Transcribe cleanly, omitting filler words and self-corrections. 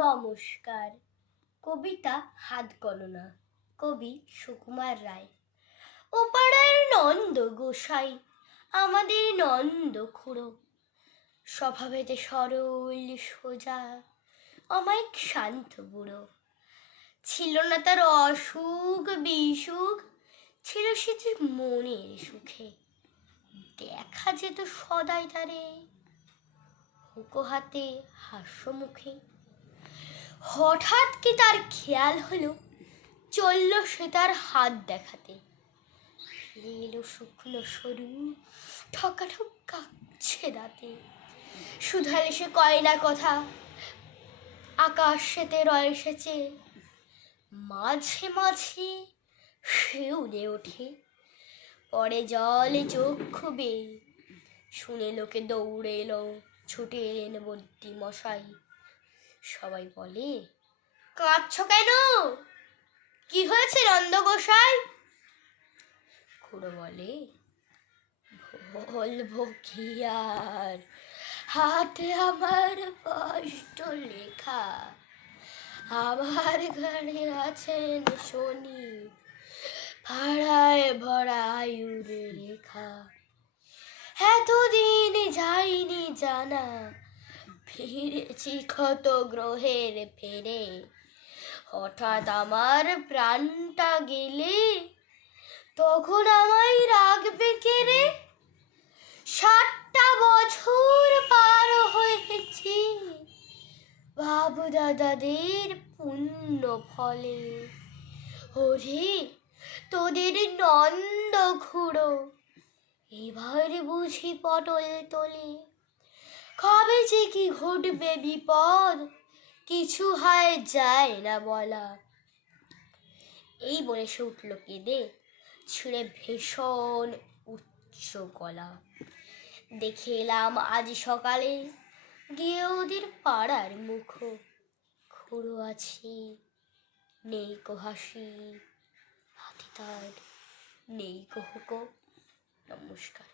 নমস্কার। কবিতা হাত গণনা, কবি সুকুমার রায়। ওপাড়ার নন্দ গোসাই আমাদের নন্দ খুড়ো, স্বভাবেতে সরল সোজা, অমায়িক শান্ত বুড়ো। ছিল না তার অসুখ বিসুখ, ছিল সে যে মনের সুখে। দেখা যেত সদাই তারে হুঁকো হাতে হাস্য মুখে। হঠাৎ কি তার খেয়াল হলো, চলল সে তার হাত দেখাতে। ফিরে এলো শুকনো সরু, ঠকাঠক কাঁপছে দাঁতে। শুধালে সে কয় না কথা, আকাশ সেতে রয় সেচে। মাঝে মাঝে শিউরে ওঠে, পরে জলে চক্ষু বেয়ে। শুনে লোকে দৌড়ে এলো, ছুটে এলেন বদ্যি মশাই। সবাই বলে, কাঁদছ কেন? কি হয়েছে নন্দ গোসাই? খুড়ো বলে, বলবো কি আর, হাতে আমার কষ্ট লেখা। আমার ঘরে আছেন শনি, ভাড়ায় ভরা আয়ুর রেখা। এতদিন যাইনি জানা, ফিরেছি ক্ষত গ্রহের ফেরে। হঠাৎ আমার প্রাণটা গেলে, তখন আমায় রাখবে কে রে? 60টা বছর পার হয়েছি বাবু দাদাদের পুণ্য ফলে। ওরে তোদের নন্দ খুড়ো, এবার বুঝি পটল তোলে। কবে যে কি ঘটবে বিপদ, কিছু হয় যায় না বলা। এই বলে সে উঠল কেঁদে, ছিঁড়ে ভীষণ উচ্চ গলা। দেখে এলাম আজ সকালে, গিয়ে ওদের পাড়ার মুখ। খুড়ো আছি, নেই কো হাসি, হাতে তার নেই কো হুঁকো। নমস্কার।